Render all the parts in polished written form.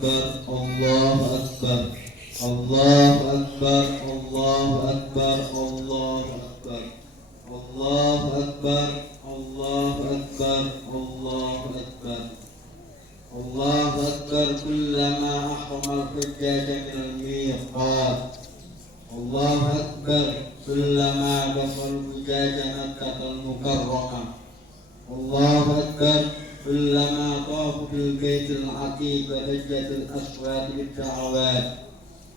Akbar, Allahu Akbar, Allahu Akbar, Allahu Akbar, Allahu Akbar, Allahu Akbar, Allahu Akbar, Allahu Akbar, Allahu Akbar, kullama ahramal hujjata minal miqat. Allahu Akbar, kullama dafal hujjata Makkahal Mukarramah. Allahu Akbar, kullama tafu bil baitil atiq wa hajjatul aswad bid da'awat.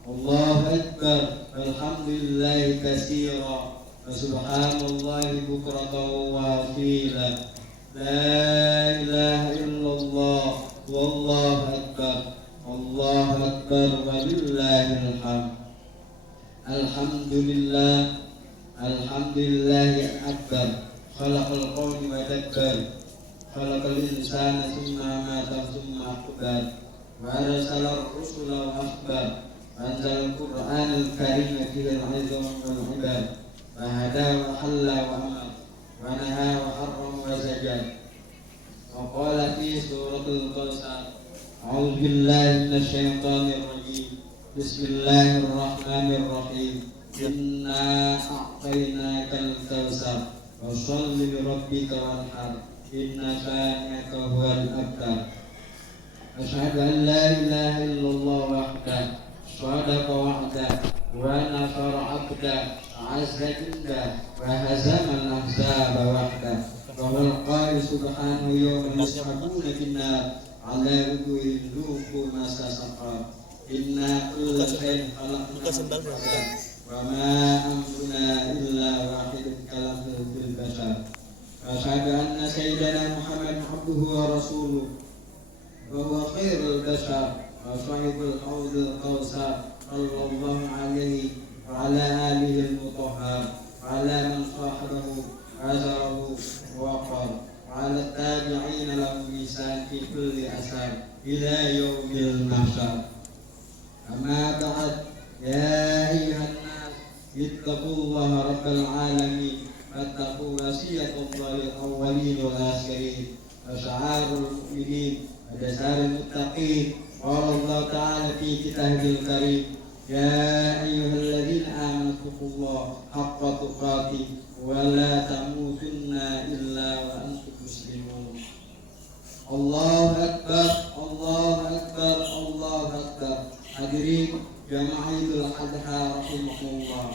Allahu Akbar, alhamdulillahi katsira wa subhanallahi bukratan wa asila. La ilaha illallah wallahu akbar, Allahu akbar walillahil hamd. Alhamdulillah, alhamdulillahi akbar. Khalaqal qawmi wa dabbar, khalaqal insana summa amata summa akbar, wa arsalar rusula wa akhbar, anzal Qur'anal karim fil izam wal ibar, wa hada wa halla wa amar, wa naha wa harram wa zajar. Wa qala fi suratul Qasas, a'udzu billahi minasy syaithanir rajim. Bismillahirrahmanirrahim. Inna a'tainakal kautsar fasholli li rabbika wanhar, inna shani'aka huwal abtar. Asyhadu an la ilaha illallah wahdahu shadaqa wa'dah wa nasara 'abdah azza jalla wa hazama al-ahzaba wahdah. Wa huwal qahir subhanahu yawma yus'abuna bin-nar 'ala wujuhihim dhuqu ma saqa. Inna kulla shay'in khalaqnahu wa ma amruna illa wahidun kalamhul bil bashar. Asyhadu anna sayyidana Muhammadan abduhu wa rasuluhu wa huwa khairul bashar wa sahibul haudil kautsar sallallahu alaihi wa ala alihi al-mutahhar wa ala man sahabahu azarahu wa waqar wa ala tabi'ina lahum bi ihsan fi kulli asar ila yaumil mahsyar. Amma ba'd, ya ayyuhan nas ittaqullaha rabbal alamin wattaqu wasiyatallahi al-awwalin wal akhirin wa sya'arul mu'minin wa dasarul muttaqin. Qala Allah ta'ala fi kitabil karim, ya ayyuhalladzina amanu taqullaha haqqa tuqatih wa la tamutunna illa wa antum muslimun. Allahu akbar, Allahu akbar, Allahu akbar. Hadirin jamaah Idul Adha rahimahullah.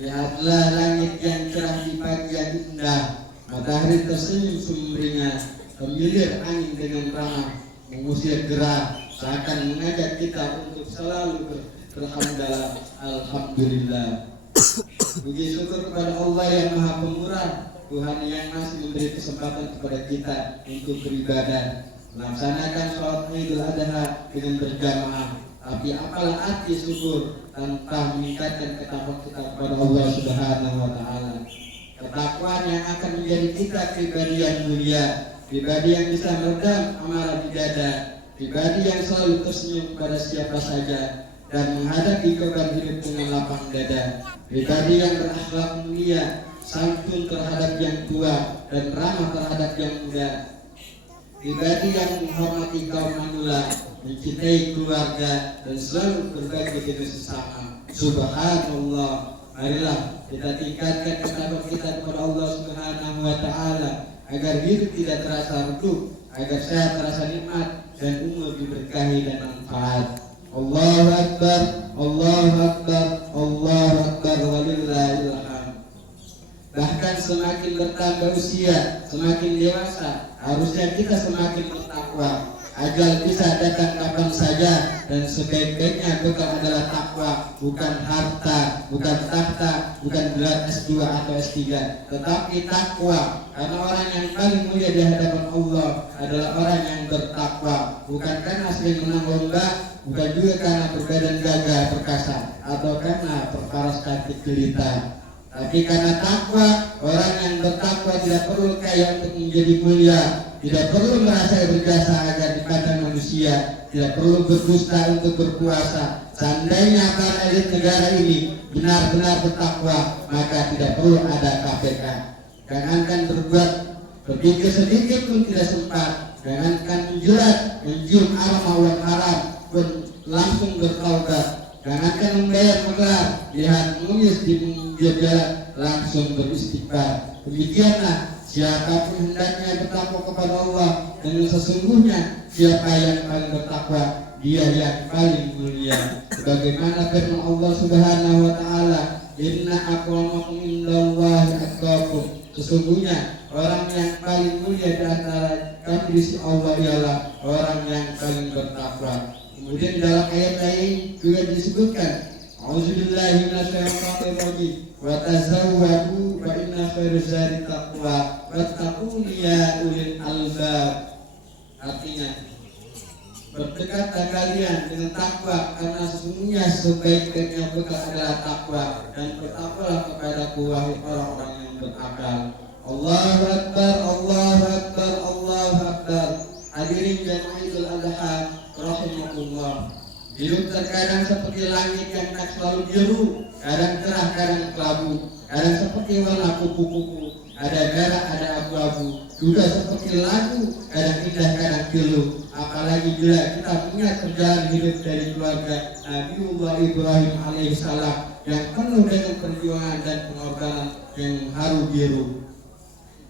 Lihatlah langit yang cerah di pagi yang indah, matahari tersenyum sumringah, mengilir angin dengan ramah, mengusir gerah, seakan mengajak kita untuk selalu berhamdalah. Alhamdulillah. Puji syukur kepada Allah yang Maha Pemurah, Tuhan yang masih memberi kesempatan kepada kita untuk beribadah, melaksanakan sholat Idul Adha dengan berjamaah. Tapi apalah arti syukur tanpa meningkatkan ketakwaan kita kepada Allah Subhanahu wa taala. Ketakwaan yang akan menjadi kita pribadi yang mulia, pribadi yang bisa meredam amarah di dada, pribadi yang selalu tersenyum kepada siapa saja dan menghadapi beban hidup dengan lapang dada, pribadi yang berakhlak mulia, santun terhadap yang tua dan ramah terhadap yang muda, pribadi yang menghormati kaum manula, mencintai keluarga dan selalu berbagi dengan sesama. Subhanallah. Marilah kita tingkatkan ketakwaan kita kepada Allah Subhanahu wa taala agar hidup tidak terasa redup, agar sehat terasa nikmat dan umur diberkahi dan manfaat. Allahu akbar, Allahu akbar, Allahu akbar walillahil hamd. Bahkan semakin bertambah usia, semakin dewasa, harusnya kita semakin bertakwa agar bisa datang kapan saja, dan sebaik-baiknya bekal adalah takwa, bukan harta, bukan tahta, bukan gelar S2 atau S3, tetapi takwa. Karena orang yang paling mulia di hadapan Allah adalah orang yang bertakwa, bukan karena sering menang lomba, bukan juga karena berbadan gagah perkasa atau karena perkara sakit jelita, tapi karena takwa. Orang yang bertakwa tidak perlu kaya untuk menjadi mulia, tidak perlu merasa berjasa agar dipandang manusia, tidak perlu berdusta untuk berpuasa. Seandainya para elit negara ini benar-benar bertakwa, maka tidak perlu ada KPK. Jangankan berbuat, berpikir sedikit pun tidak sempat, jangankan menjerat, mencium aroma uang haram pun langsung bertaubat. Jangankan membayar magelar, lihat mengemis di pinggir jalan langsung beristighfar. Demikianlah siapapun hendaknya bertakwa kepada Allah, dan sesungguhnya siapa yang paling bertakwa, dia yang paling mulia. Sebagaimana firman Allah Subhanahu wa taala, "Inna akramakum indallahi atqakum." Sesungguhnya orang yang paling mulia di antara kamu di sisi Allah ialah orang yang paling bertakwa. Kemudian dalam ayat lain juga disebutkan, "A'udzubillahi minasyaitonir rajim. Wa tazawwadu fa inna khairaz zadi taqwa wattaquni ya ulil albab." Artinya, berdekatlah kalian dengan takwa, karena sesungguhnya sebaik-baiknya bekal adalah takwa, dan bertakwalah kepadaku wahai orang-orang yang berakal. Allahu Akbar, Allahu Akbar, Allahu Akbar. Hadirin jamaah Idul Adha rahimakumullah. Hidup terkadang seperti langit yang tak selalu biru, kadang cerah, kadang kelabu, kadang seperti warna kupu-kupu, ada merah, ada abu-abu, juga seperti lagu, kadang indah, kadang pilu. Apalagi bila kita mengingat perjalanan hidup dari keluarga Nabiullah Ibrahim alaihissalam yang penuh dengan perjuangan dan pengorbanan yang haru biru.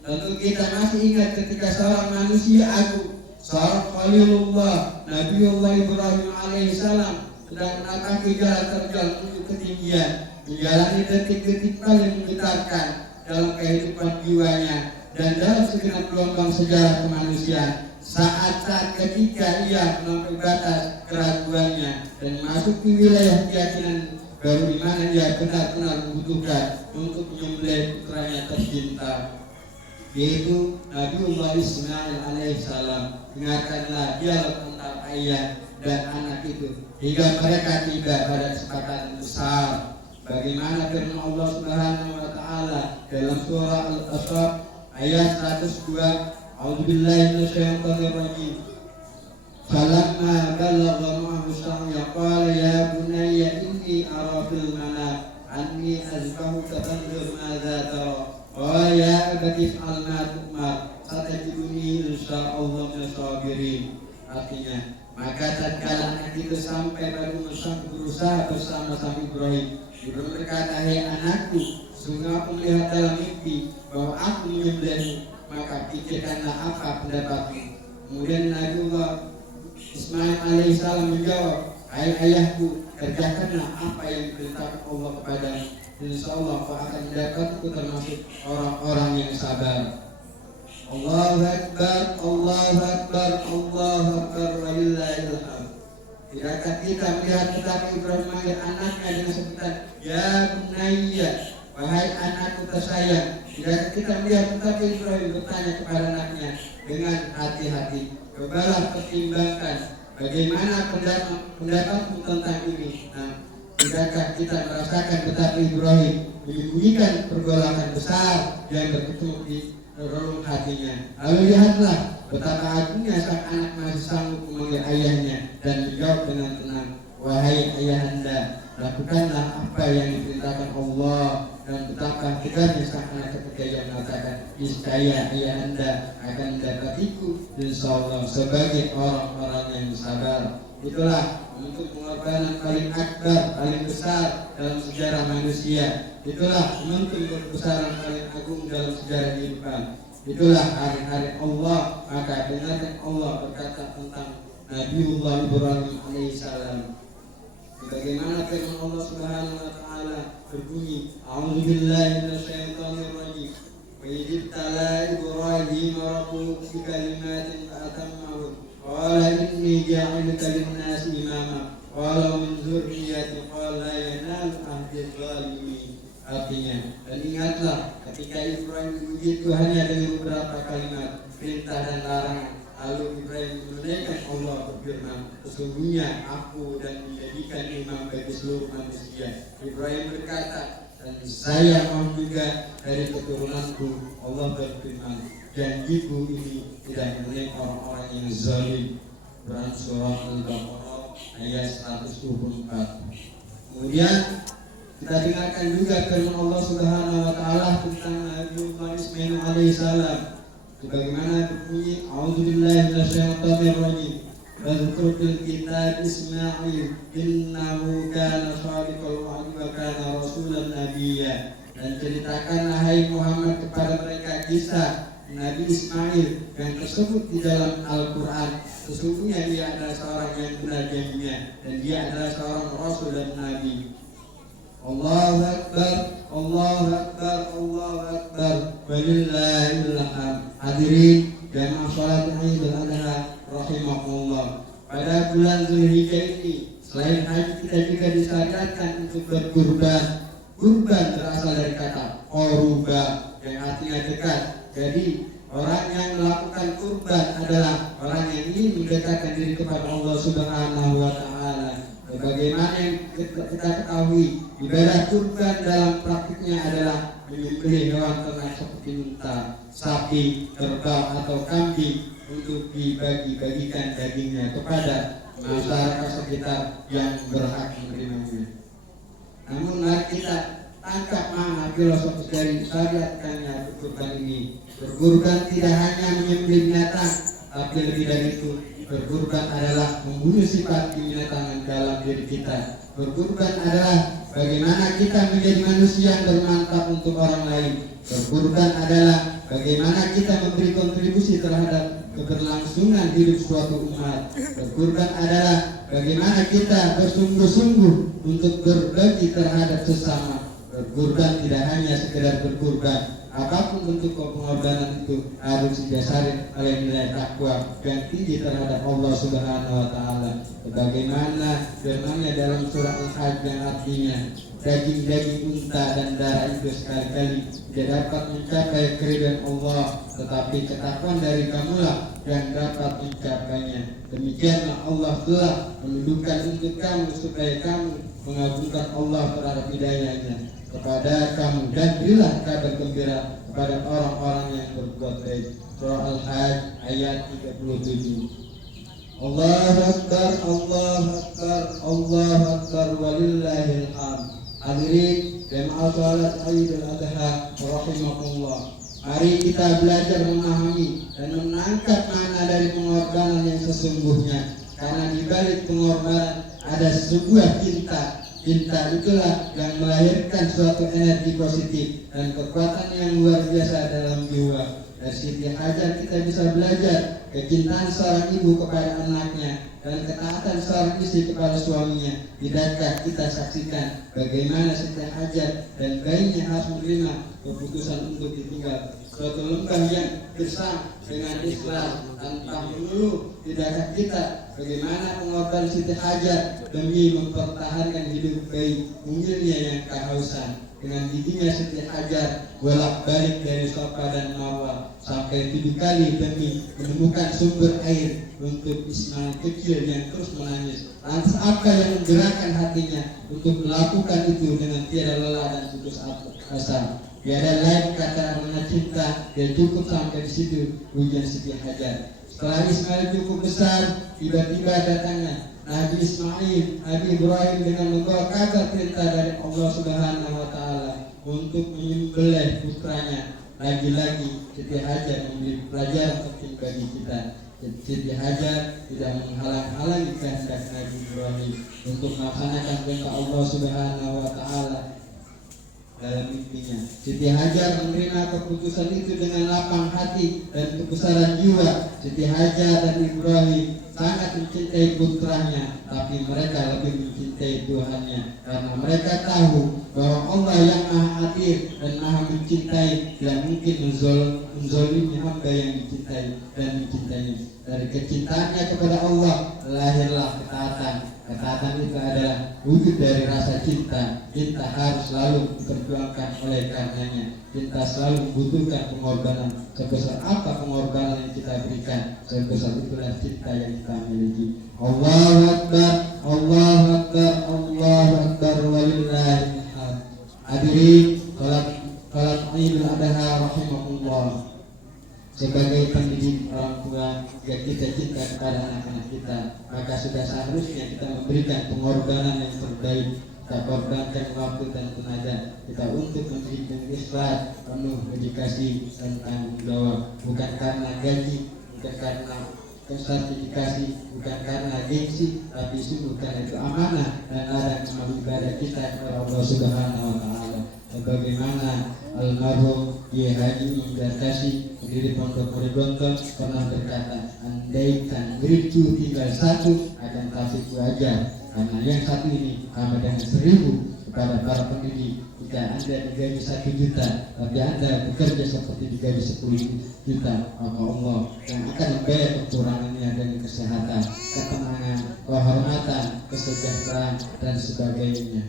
Tentu kita masih ingat ketika seorang manusia agung, seorang Khalilullah Nabiullah Ibrahim alaihissalam sedang menapaki jalan terjal menuju ketinggian, menjalani detik-detik paling menggetarkan dalam kehidupan jiwanya dan dalam segenap gelombang sejarah kemanusiaan. Saat-saat ketika ia melampaui batas keraguannya dan masuk ke wilayah keyakinan baru di mana ia benar-benar membutuhkan untuk menyembelih putranya tercinta, yaitu Nabiullah Ismail alaihissalam. Dengarkanlah dialog antara ayah dan anak itu hingga mereka tiba pada kesepakatan besar. Bagaimana firman Allah Subhanahu wa taala dalam surah Al-Asr ayat 102, "A'udzubillahi minasyaitonir rajim. Falamma balagha ma'ahu as-sa'ya qala ya bunayya inni ara fil manam anni azbahuka fanzur madza tara. Qala ya abati if'al ma tu'mar satajiduni insyaallah minas sabirin." Artinya, maka tatkala anak itu sampai pada masa berusaha bersama sang Ibrahim, Ibrahim berkata, "Hai anakku, sungguh aku melihat dalam mimpi bahwa aku menyembelihmu, maka pikirkanlah apa pendapatmu." Kemudian Nabiullah Ismail alaihissalam menjawab, "Hai ayahku, kerjakanlah apa yang diperintahkan Allah kepadamu. Insyaallah kau akan mendapatku termasuk orang-orang yang sabar." Allahu Akbar, Allahu Akbar, Allahu Akbar, walillahil hamd. Tidakkah kita melihat betapa Ibrahim memanggil anaknya dengan sebutan ya bunayya, wahai anakku tersayang. Tidakkah kita melihat betapa Ibrahim bertanya kepada anaknya dengan hati-hati, "Cobalah pertimbangkan bagaimana pendapatmu tentang ini." Nah, tidakkah kita merasakan betapa Ibrahim menyembunyikan pergolakan besar yang berkecamuk di relung hatinya. Lalu lihatlah betapa agungnya sang anak masih sanggup memanggil ayahnya dan menjawab dengan tenang, "Wahai ayahanda, lakukanlah apa yang diperintahkan Allah." Dan betapa tegarnya sang anak ketika ia mengatakan, "Niscaya ayahanda akan mendapatiku insyaallah sebagai orang-orang yang sabar." Itulah untuk pengorbanan paling akbar, paling besar dalam sejarah manusia. Itulah momentum kebesaran paling agung dalam sejarah kehidupan. Itulah hari-hari Allah. Maka dengarkan Allah berkata tentang Nabiullah Ibrahim alaihissalam. Bagaimana firman Allah Subhanahu wa taala berbunyi, "A'udzubillahi minasyaitonir rajim. Wa idhtala Ibrahim rabbuhu bi kalimatin fa'atammahun. Qala inni ja'iluka lin-nasi imama. Qala min dzurriyyati qala yanalu ahdi dzalimin." Artinya, dan ingatlah ketika Ibrahim diuji Tuhannya dengan beberapa kalimat perintah dan larangan, lalu Ibrahim menunaikan Allah berfirman, "Sesungguhnya aku dan menjadikan imam bagi seluruh manusia." Ibrahim berkata, "Dan saya mau juga dari keturunanku." Allah berfirman, "Janjiku ini tidak mengenai orang-orang yang zalim." Quran surah Al-Baqarah ayat 124. Kemudian kita dengarkan juga firman Allah Subhanahu wa taala tentang Nabiullah Ismail alaihissalam. sebagaimana berbunyi a'udzubillahi minasyaitonirrajim wadhkur fil kitab Ismail innahu kana shadiqal wa'di wa kana rasulan nabiyya. Dan ceritakanlah hai Muhammad kepada mereka kisah Nabi Ismail yang tersebut di dalam Al-Quran. Sesungguhnya dia adalah seorang yang benar janjinya dan dia adalah seorang rasul dan nabi. Allahu Akbar, Allahu Akbar, Allahu Akbar, walillahil hamd. Hadirin jamaah salat Idul Adha rahimakumullah. Pada bulan Zulhijjah ini selain haji kita juga disyariatkan untuk berkurban. Kurban berasal dari kata qoruba yang artinya dekat. Jadi orang yang melakukan kurban adalah orang yang ingin mendekatkan diri kepada Allah Subhanahu wa Ta'ala. Sebagaimana yang kita ketahui, ibadah kurban dalam praktiknya adalah menyembelih hewan ternak seperti unta, sapi, kerbau atau kambing untuk dibagi-bagikan dagingnya kepada masyarakat sekitar yang berhak menerimanya. Namun mari kita tangkap makna filosofis dari syariatkannya berkurban ini. Berkurban tidak hanya menyembelih binatang, tapi lebih dari itu, berkurban adalah membunuh sifat kebinatangan dalam diri kita. Berkurban adalah bagaimana kita menjadi manusia yang bermanfaat untuk orang lain. Berkurban adalah bagaimana kita memberi kontribusi terhadap keberlangsungan hidup suatu umat. Berkurban adalah bagaimana kita bersungguh-sungguh untuk berbagi terhadap sesama. Berkurban tidak hanya sekedar berkurban, apapun bentuk pengorbanan itu harus didasari oleh nilai takwa yang tinggi terhadap Allah Subhanahu wa Ta'ala. Sebagaimana firman-Nya dalam surah Al-Hajj yang artinya daging-daging unta dan darah itu sekali-kali tidak dapat mencapai keridhaan Allah, tetapi ketakwaan dari kamulah yang dapat mencapainya. Demikianlah Allah telah menundukkan untuk kamu supaya kamu mengagungkan Allah terhadap hidayahnya kepada kamu, dan berilah kabar gembira kepada orang-orang yang berbuat baik. Surah Al-Hajj ayat 37. Allahu Akbar, Allahu Akbar, Allahu Akbar, walillahil hamd. Hadirin jemaah salat Idul Adha rahimakumullah. Mari kita belajar memahami dan menangkap makna dari pengorbanan yang sesungguhnya. Karena di balik pengorbanan ada sebuah cinta. Cinta itulah yang melahirkan suatu energi positif dan kekuatan yang luar biasa dalam jiwa. Dari Siti Hajar kita bisa belajar kecintaan seorang ibu kepada anaknya dan ketaatan seorang istri kepada suaminya. Tidakkah kita saksikan bagaimana Siti Hajar dan bayinya harus menerima keputusan untuk ditinggal suatu lembah yang gersang dengan ikhlas tanpa mengeluh? Tidakkah kita bagaimana pengorbanan Siti Hajar demi mempertahankan hidup bayi mungilnya yang kehausan? Dengan giginya Siti Hajar bolak-balik dari Safa dan Marwah sampai 7 kali demi menemukan sumber air untuk Ismail kecil yang terus menangis. Lantas apa yang menggerakkan hatinya untuk melakukan itu dengan tiada lelah dan putus asa? Tiada lain kata mengenai cinta, dia cukup sampai di situ ujian Siti Hajar. Setelah Ismail cukup besar, tiba-tiba datangnya Nabi Ismail, Nabi Ibrahim dengan membawa kabar perintah dari Allah Subhanahu wa Ta'ala untuk menyembelih putranya. Lagi-lagi Siti Hajar memberi pelajaran penting bagi kita. Siti Hajar tidak menghalang-halangi kehendak Nabi Ibrahim untuk melaksanakan perintah Allah Subhanahu wa Ta'ala dalam mimpinya. Siti Hajar menerima keputusan itu dengan lapang hati dan kebesaran jiwa. Siti Hajar dan Ibrahim sangat mencintai putranya, tapi mereka lebih mencintai Tuhannya karena mereka tahu bahwa Allah yang Maha Adil dan Maha mencintai tidak mungkin menzolimi hamba yang dicintai dan mencintainya. Dari kecintaannya kepada Allah lahirlah ketaatan. Ketaatan itu adalah wujud dari rasa cinta. Cinta harus selalu diperjuangkan oleh karenanya. Cinta selalu membutuhkan pengorbanan. Sebesar apa pengorbanan yang kita berikan, sebesar itulah cinta yang kita miliki. Allahu Akbar, Allahu Akbar, Allahu Akbar, walillahil hamd. Hadirin salat Idul Adha rahimakumullah. Sebagai pendidik orang tua yang kita cinta kepada anak-anak kita, maka sudah seharusnya kita memberikan pengorbanan yang terbaik kita korbankan waktu dan tenaga kita untuk memberikan ikhlas penuh dedikasi dan tanggung jawab, bukan karena gaji, bukan karena sertifikasi, bukan karena gengsi, tapi sungguh karena itu amanah dan ladang amal ibadah kita kepada Allah Subhanahu wa Ta'ala. Sebagaimana almarhum Kiai Haji Indarkasi pendiri Pondok Murid Gontor pernah berkata, andaikan muridku tinggal satu akan kasih ajar, karena yang satu ini sama dengan 1000 kepada para pendidik. Jika Anda digaji 1 juta tapi Anda bekerja seperti digaji 10 juta, maka Allah yang akan membayar kekurangannya dari kesehatan, ketenangan, kehormatan, kesejahteraan dan sebagainya.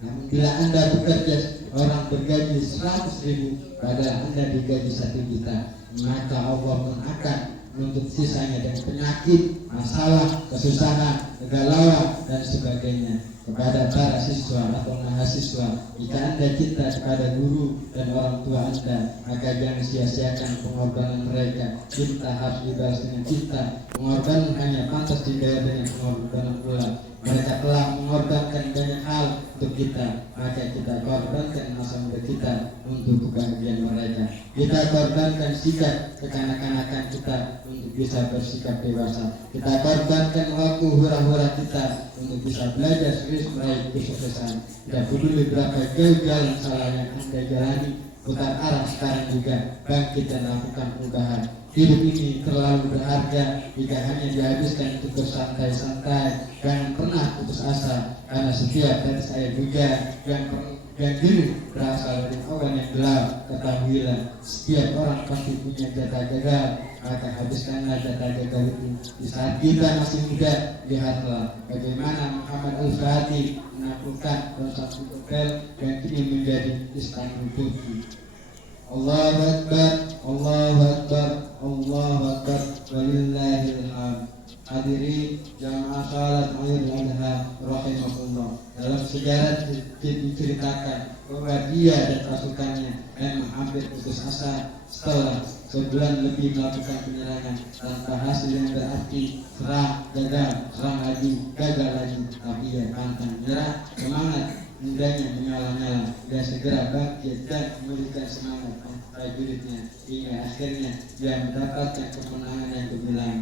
Namun bila Anda bekerja, orang bergaji 100.000 padahal Anda digaji 1 juta, maka Allah pun akan menuntut sisanya dari penyakit, masalah, kesusahan, kegalauan dan sebagainya. Kepada para siswa atau mahasiswa, jika Anda cinta kepada guru dan orang tua Anda, maka jangan sia-siakan pengorbanan mereka. Cinta harus dibalas dengan cinta. Pengorbanan hanya pantas dibayar dengan pengorbanan pula. Mereka telah mengorbankan banyak hal untuk kita, maka kita korbankan masa muda kita untuk kebahagiaan mereka. Kita korbankan sikap kekanak-kanakan kita untuk bisa bersikap dewasa. Kita korbankan waktu hura-hura kita untuk bisa belajar serius meraih kesuksesan. Tidak peduli berapa jauh jalan salah yang Anda jalani, putar arah sekarang juga, bangkit dan lakukan perubahan. Hidup ini terlalu berharga jika hanya dihabiskan untuk bersantai-santai. Jangan pernah putus asa, karena setiap dari saya juga yang diri berasal dari awan yang gelap. Ketahuilah, setiap orang pasti punya jatah gagal, maka habiskanlah jatah gagal itu. Di saat kita masih muda, lihatlah bagaimana Muhammad Al-Fatih menaklukkan satu hotel yang kini menjadi Istanbul Turki. Allahu Akbar, Allahu Akbar, Allahu Akbar, walillahil hamd. Hadirin jamaah salat Idul Adha rahimakumullah. Dalam sejarah diceritakan bahwa dia dan pasukannya memang hampir putus asa setelah sebulan lebih melakukan penyerangan tanpa hasil yang berarti. Serang, gagal, serang lagi, gagal lagi, tapi ia pantang menyerah. Semangat mudanya menyala-nyala dan segera bangkit dan memberikan semangat prajuritnya hingga akhirnya dia mendapatkan kemenangan yang gemilang.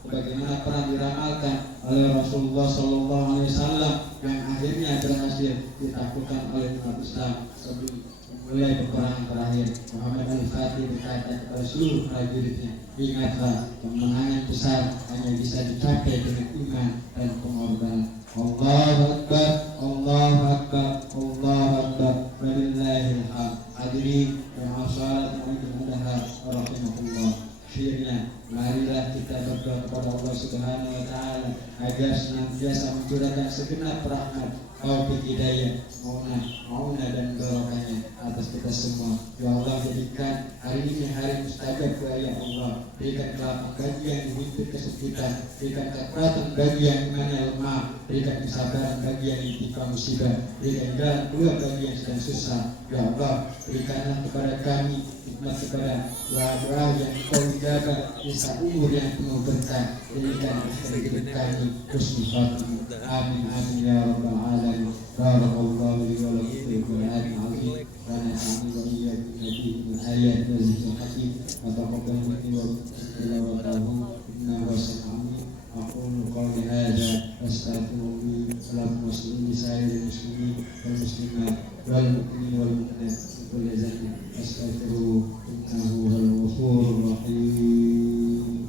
Sebagaimana pernah diramalkan oleh Rasulullah SAW yang akhirnya berhasil ditaklukkan oleh umat Islam sebelum mulai peperangan terakhir. Muhammad Al-Fatih berkata kepada seluruh prajuritnya, ingatlah, kemenangan besar hanya bisa dicapai dengan iman dan pengorbanan. Allahu Akbar, Allahu Akbar, Allahu Akbar, walillahil hamd. Hadirin yang salat Idul Adha rahimakumullah. Akhirnya marilah kita berdoa kepada Allah Subhanahu wa Ta'ala agar senantiasa mencurahkan segenap rahmat, taufik, hidayah, mauna dan barokahnya atas kita semua. Ya Allah, jadikan hari ini hari mustajab ya Allah. Berikan kelapang bagi yang dihimpit kesempitan, berikan kekuatan bagi yang imannya lemah, berikan kesabaran bagi yang ditimpa musibah, berikan jalan keluar bagi yang sedang susah. Ya Allah, berikanlah kepada kami hikmat kepada doa-doa yang Kau ijabah di umur yang penuh berkah. Berikan hidup kami husnul khatimah. Amin amin ya rabbal alamin. Barakallahu li wa lakum fil Qur'anil azim wa nafa'ani wa iyyakum bi ayati wa zikril hakim wa taqabbal minni wa tilawatahu innahu sami'un. Aqulu qawli hadza astaghfirullah wa sallallahu alaihi muslimin wal muslimat wal mu'minin wal mu'minat kulli dhanbin astaghfiruhu innahu huwal ghafurur rahim.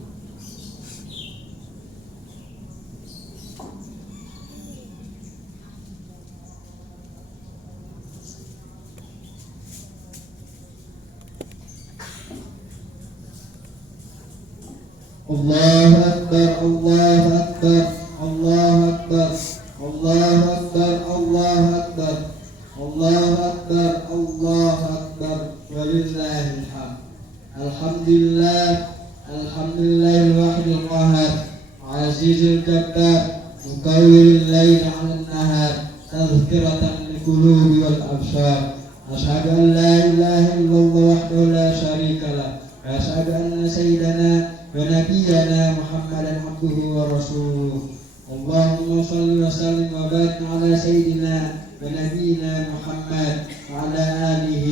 Allahu Akbar, Allahu Akbar, Allahu Akbar, Allahu Akbar, Allahu Akbar, Allahu Akbar, Allahu Akbar, walillahil hamd. Alhamdulillah, alhamdulillahil wahidil qahhar, azizul jabbar, mukawwiril laili 'alan nahar, tadhkiratan lil qulubi wal absar. Asyhadu an la ilaha illallah wahdahu la syarika lah, wa asyhadu anna sayyidana wa nabiyyana Muhammadan abduhu wa rasuluh. اللهم صل وسلم وبارك على سيدنا ونبينا محمد وعلى آله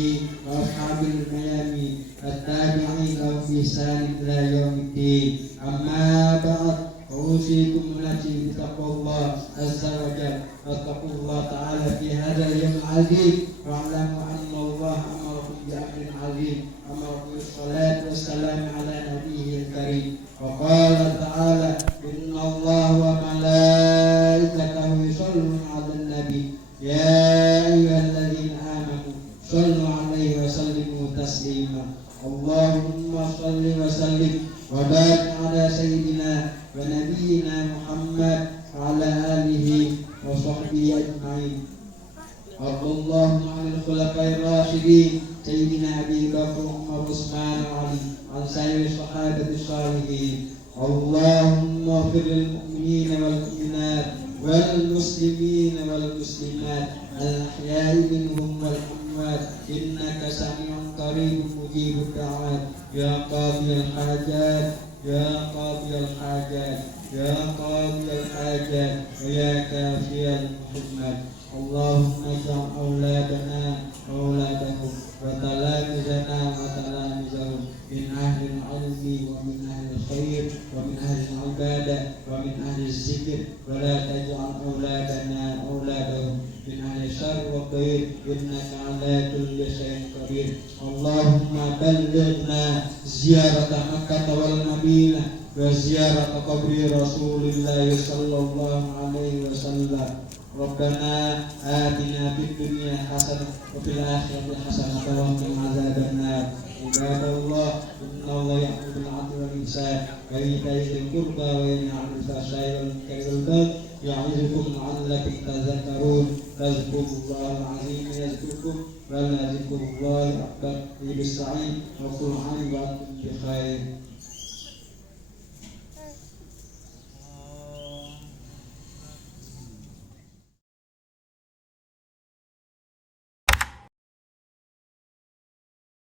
وأصحابه الميامين التابعين له بإحسان إلى يوم الدين. أما بعد، أوصيكم ونفسي بتقوى الله عز وجل، واتقوا الله تعالى في هذا اليوم العظيم، واعلموا أن الله أمركم بأمر عظيم، أمركم بالصلاة والسلام على نبيه الكريم. وقال تعالى: إن الله وملائكته يصلون على النبي يا أيها الذين آمنوا صلوا عليه وسلموا تسليما. اللهم صل وسلم وبارك على سيدنا ونبينا محمد وعلى آله وصحبه أجمعين. وارض اللهم عن الخلفاء الراشدين سيدنا أبي بكر وعمر وعثمان وعلي، عن سائر الصحابة الصالحين. اللهم اغفر للمؤمنين والمؤمنات والمسلمين والمسلمات الأحياء منهم والأموات، إنك سميع قريب مجيب الدعوات. يا قاضي الحاجات، يا قاضي الحاجات، يا قاضي الحاجات، ويا كافي المحمد. اللهم اجعل أولادنا وأولادكم وتلامذنا وتلامذهم من أهل العلم ومن أهل الخير ومن أهل العبادة ومن أهل الذكر، ولا تجعل أولادنا أولادهم من أهل الشر والضير، إنك على كل شيء قدير. اللهم بلغنا زيارة مكة والمدينة وزيارة قبر رسول الله صلى الله عليه وسلم. ربنا آتنا في الدنيا حسنة وفي الآخرة حسنة وقنا عذاب النار. عباد الله، إن الله يأمر بالعدل والإحسان وإيتاء ذي القربى وينهى عن الفحشاء والمنكر والبغي يعظكم لعلكم تذكرون. فاذكروا الله العظيم يذكركم ولذكر الله أكبر. بالسعيد وكل عام وأنتم بخير.